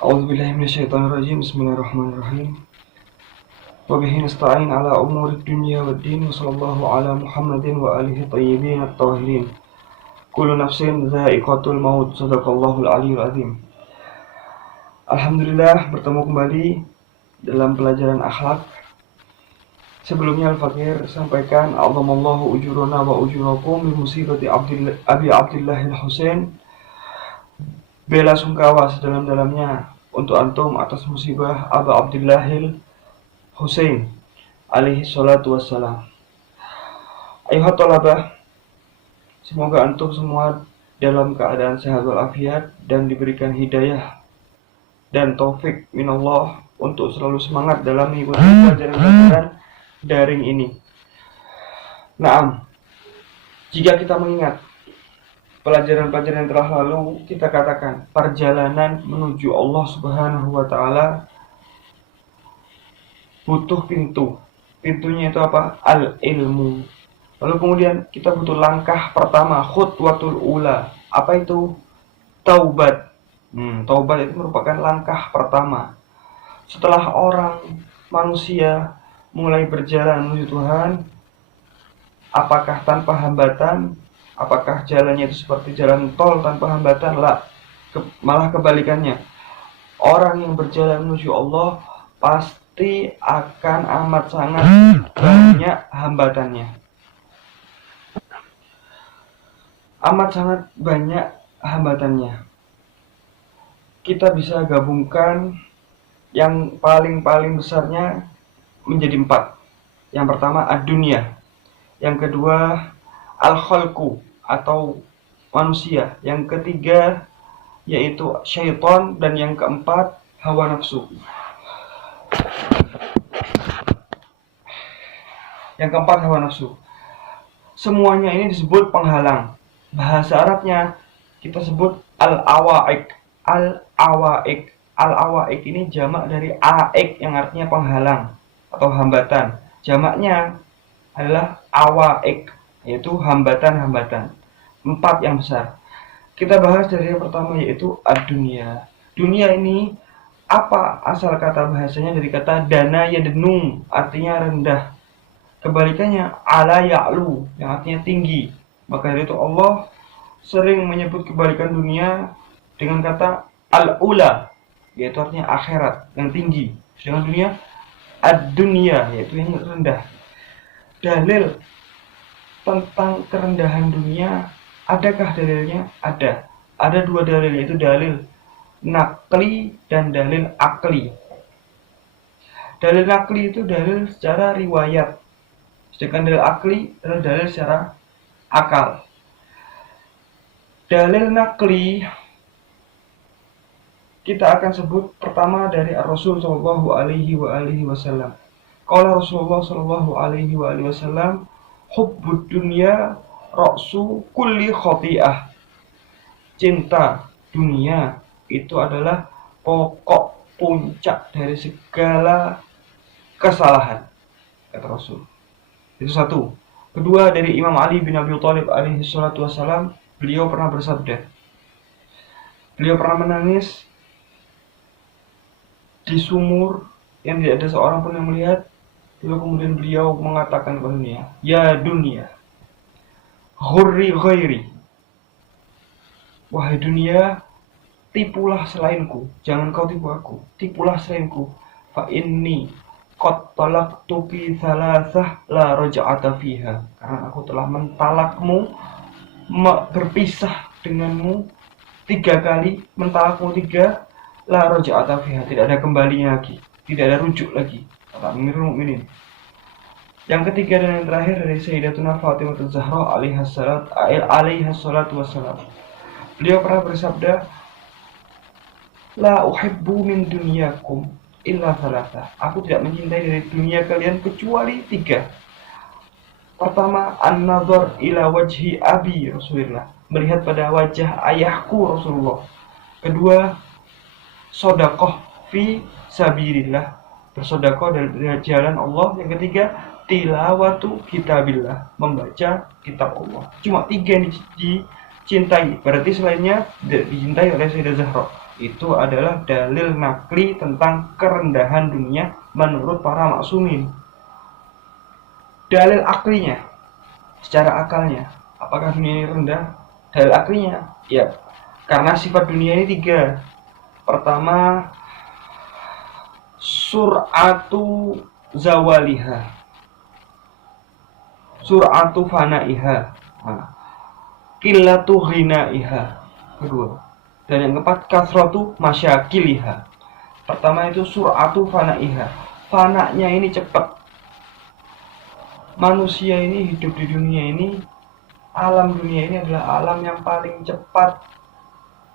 A'udzubillahi minasyaitonirrajim. Bismillahirrahmanirrahim. Wa bihi nasta'in ala umurid dunya waddin wa sallallahu ala Muhammadin wa alihi thayyibin at-tahirin. Kullu nafsin dha'iqatul maut. Shadaqallahul aliyyul azim. Alhamdulillah bertemu kembali dalam pelajaran akhlak. Sebelumnya Al-Fakir sampaikan Allahu ujurana wa ujurakum bi musibati Abi Abdillah Al-Husain. Bela sungkawa sedalam-dalamnya untuk antum atas musibah Abu Abdillah Al-Husain alaihi salatu wassalam. Ayuhat thalabah, semoga antum semua dalam keadaan sehat walafiat dan diberikan hidayah dan taufik minallah untuk selalu semangat dalam mengikuti pelajaran-pelajaran daring ini. Naam, jika kita mengingat pelajaran-pelajaran yang telah lalu, kita katakan perjalanan menuju Allah Subhanahu wa taala butuh pintu. Pintunya itu apa? Al-ilmu. Lalu kemudian kita butuh langkah pertama, khutwatul ula. Apa itu? Taubat. Taubat itu merupakan langkah pertama. Setelah orang manusia mulai berjalan menuju Tuhan, apakah tanpa hambatan? Apakah jalannya itu seperti jalan tol tanpa hambatan? Malah kebalikannya. Orang yang berjalan menuju Allah pasti akan amat sangat banyak hambatannya. Amat sangat banyak hambatannya. Kita bisa gabungkan yang paling besarnya menjadi 4. Yang pertama ad-dunya. Yang kedua al-khalqu atau manusia. Yang ketiga yaitu syaitan, dan yang keempat hawa nafsu. Yang keempat hawa nafsu. Semuanya ini disebut penghalang. Bahasa Arabnya kita sebut al-awaik. Al-awaik. Al-awaik ini jamak dari aik yang artinya penghalang atau hambatan. Jamaknya adalah awaik, yaitu hambatan-hambatan. 4 yang besar. Kita bahas dari yang pertama, yaitu ad-dunya. Dunia ini apa asal kata bahasanya? Dari kata dana yadnum, artinya rendah. Kebalikannya ala ya'lu, yang artinya tinggi. Maka dari itu Allah sering menyebut kebalikan dunia dengan kata al-ula, yaitu artinya akhirat yang tinggi. Sedangkan dunia ad-dunya, yaitu yang rendah. Dalil tentang kerendahan dunia, adakah dalilnya? Ada 2 dalil, yaitu dalil nakli dan dalil akli. Dalil nakli itu dalil secara riwayat, sedangkan dalil akli adalah dalil secara akal. Dalil nakli kita akan sebut pertama dari Rasul sallallahu alaihi wasallam. Qala Rasulullah sallallahu alaihi wasallam, hubbud dunya ra'su kulli khati'ah. Cinta dunia itu adalah pokok puncak dari segala kesalahan, kata Rasul. Itu satu. Kedua, dari Imam Ali bin Abi Thalib alaihi salatu wassalam, beliau pernah bersabda, beliau pernah menangis di sumur yang tidak ada seorang pun yang melihat. Lalu kemudian beliau mengatakan kepada dunia, ya dunia, ghurri ghairi. Wahai dunia, tipulah selainku, jangan kau tipu aku, tipulah selainku. Fa inni qad talaqtuki thalathah la raj'ata fiha. Karena aku telah mentalakmu, berpisah denganmu 3 kali, mentalakmu 3, la raj'ata fiha, tidak ada kembalinya lagi, tidak ada rujuk lagi, kata Amirul Mukminin. Yang ketiga dan yang terakhir dari Sayyidatuna Fatimah Az-Zahra alaiha salatu wassalam. Beliau pernah bersabda, la uhibbu min dunyakum illa thalatha. Aku tidak mencintai dari dunia kalian kecuali 3. Pertama, an-nazar ila wajhi abi Rasulullah, melihat pada wajah ayahku Rasulullah. Kedua, sedekah fi sabilillah, bersedekah dari jalan Allah. Yang ketiga, tilawatu kitabillah, membaca kitab Allah. Cuma 3 yang dicintai, berarti selainnya tidak dicintai oleh Sayyidah Zahra. Itu adalah dalil nakli tentang kerendahan dunia menurut para maksumin. Dalil aklinya, secara akalnya, apakah dunia ini rendah? Dalil aklinya, ya, karena sifat dunia ini tiga. Pertama, sur'atu zawaliha, sur'atu fanaiha, qillatu ghinaiha. Kedua, dan yang keempat, kasratu masyakiliha. Pertama itu sur'atu fanaiha, fananya ini cepat. Manusia ini hidup di dunia ini, alam dunia ini adalah alam yang paling cepat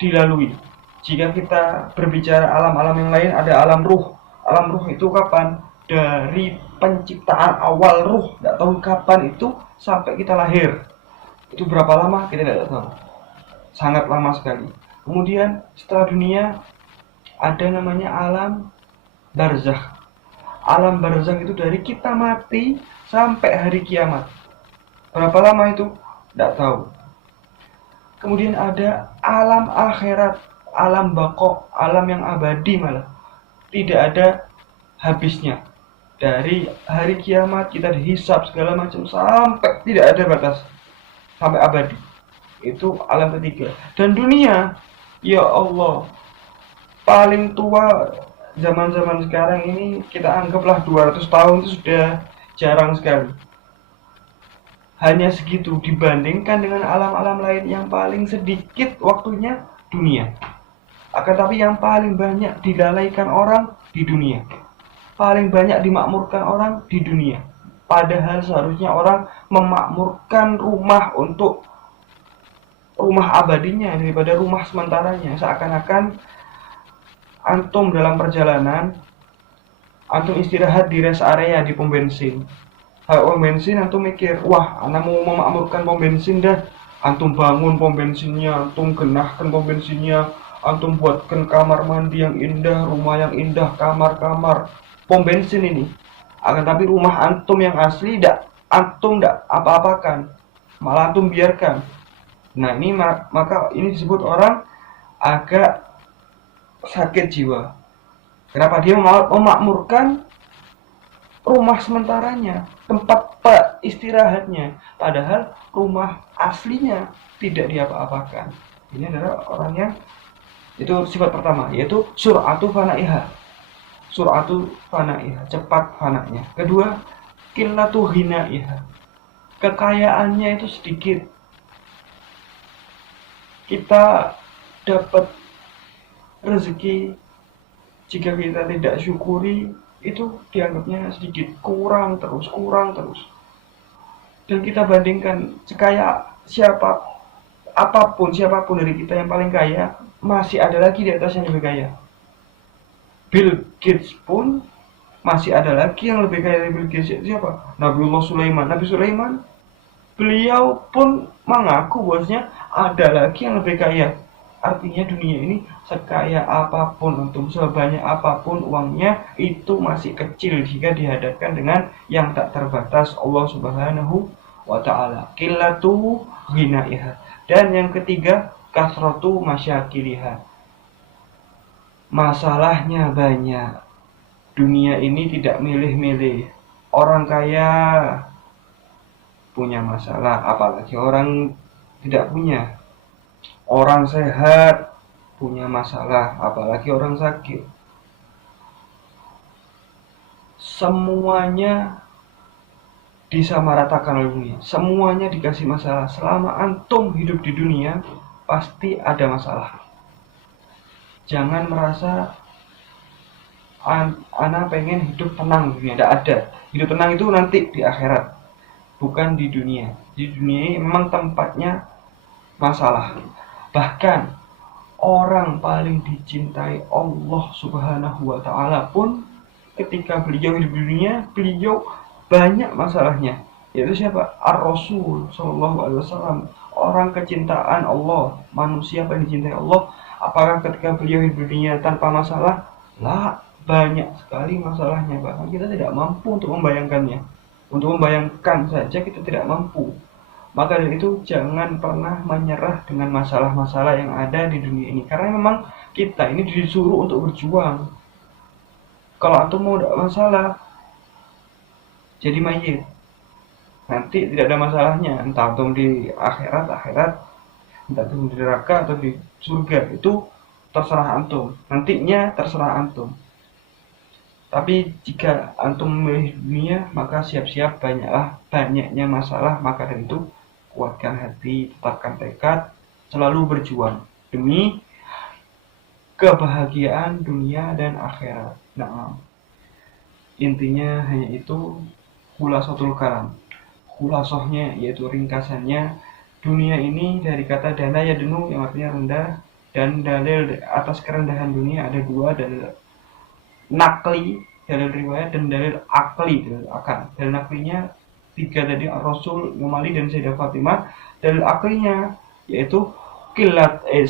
dilalui. Jika kita berbicara alam-alam yang lain, ada alam ruh. Alam ruh itu kapan? Dari penciptaan awal ruh, tidak tahu kapan itu sampai kita lahir. Itu berapa lama? Kita tidak tahu. Sangat lama sekali. Kemudian setelah dunia ada namanya alam barzakh. Alam barzakh itu dari kita mati sampai hari kiamat. Berapa lama itu? Tidak tahu. Kemudian ada alam akhirat, alam baqo, alam yang abadi malah. Tidak ada habisnya. Dari hari kiamat kita dihisab segala macam sampai tidak ada batas. Sampai abadi. Itu alam ketiga. Dan dunia, ya Allah, paling tua zaman-zaman sekarang ini kita anggaplah 200 tahun itu sudah jarang sekali. Hanya segitu dibandingkan dengan alam-alam lain yang paling sedikit waktunya dunia. Akan tapi yang paling banyak dilalaikan orang di dunia, paling banyak dimakmurkan orang di dunia. Padahal seharusnya orang memakmurkan rumah untuk rumah abadinya daripada rumah sementaranya. Seakan-akan antum dalam perjalanan, antum istirahat di rest area di pom bensin. Kalau pom bensin antum mikir, wah anak mau memakmurkan pom bensin dah. Antum bangun pom bensinnya, antum genahkan pom bensinnya, antum buatkan kamar mandi yang indah, rumah yang indah, kamar-kamar pom bensin ini. Akan tapi rumah antum yang asli antum tidak apa-apakan, malah antum biarkan. Nah ini maka ini disebut orang agak sakit jiwa. Kenapa dia memakmurkan rumah sementaranya, tempat istirahatnya, padahal rumah aslinya tidak diapa-apakan. Ini adalah orang yang itu sifat pertama, yaitu sur'atu fanaiha. Sur'atu fanaiha, cepat fananya. Kedua, qillatu ghinaiha. Kekayaannya itu sedikit. Kita dapat rezeki, jika kita tidak syukuri, itu dianggapnya sedikit, kurang terus. Dan kita bandingkan sekaya siapapun dari kita yang paling kaya, masih ada lagi di atas yang lebih kaya. Bill Gates pun masih ada lagi yang lebih kaya dari Bill Gates. Siapa? Nabiullah Sulaiman. Nabi Sulaiman, beliau pun mengaku bahwasanya ada lagi yang lebih kaya. Artinya dunia ini sekaya apapun antum, sebanyak apapun uangnya, itu masih kecil jika dihadapkan dengan yang tak terbatas Allah Subhanahu wa ta'ala. Qillatu ghinaiha. Dan yang ketiga, kasratu masyakiliha. Masalahnya banyak. Dunia ini tidak milih-milih. Orang kaya punya masalah, apalagi orang tidak punya. Orang sehat punya masalah, apalagi orang sakit. Semuanya disamaratakan oleh dunia. Semuanya dikasih masalah. Selama antum hidup di dunia, pasti ada masalah. Jangan merasa ana pengen hidup tenang di dunia. Tidak ada. Hidup tenang itu nanti di akhirat, bukan di dunia. Di dunia ini memang tempatnya masalah. Bahkan orang paling dicintai Allah Subhanahu wa ta'ala pun ketika beliau hidup di dunia, beliau banyak masalahnya. Yaitu siapa? Ar-Rasul sallallahu alaihi wasallam, orang kecintaan Allah, manusia paling dicintai Allah. Apakah ketika beliau hidup di dunia tanpa masalah? Lah, banyak sekali masalahnya. Bahkan kita tidak mampu untuk membayangkannya. Untuk membayangkan saja kita tidak mampu. Maka dari itu jangan pernah menyerah dengan masalah-masalah yang ada di dunia ini, karena memang kita ini disuruh untuk berjuang. Kalau antum mau ada masalah jadi mayit, nanti tidak ada masalahnya, entah antum di akhirat, entah antum di neraka atau di surga, itu terserah antum, nantinya terserah antum. Tapi jika antum memilih dunia, maka siap-siap banyaknya masalah. Maka dari itu kuatkan hati, tetapkan tekad, selalu berjuang demi kebahagiaan dunia dan akhirat. Nah, intinya hanya itu, khulasatul kalam. Khulasohnya yaitu ringkasannya, dunia ini dari kata dana ya denu yang artinya rendah, dan dalil atas kerendahan dunia ada dua, dalil nakli, dalil riwayat, dan dalil akli, dalil akal. Dalil naklinya tiga tadi, Rasul, Imam Ali, dan Sayyidah Fatimah. Dalil aklinya yaitu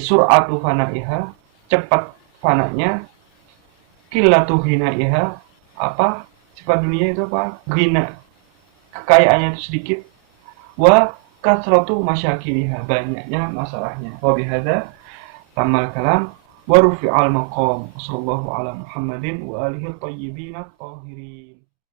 sur'atu fanaiha, cepat fananya, qillatu ghinaiha, apa sifat dunia itu apa, ghina, kekayaannya itu sedikit, wa kasratu masyakiliha, banyaknya masalahnya. Wa bihadza tamal kalam wa rufi'al maqam. Sallallahu ala Muhammadin wa alihi thayyibin at-tahirin.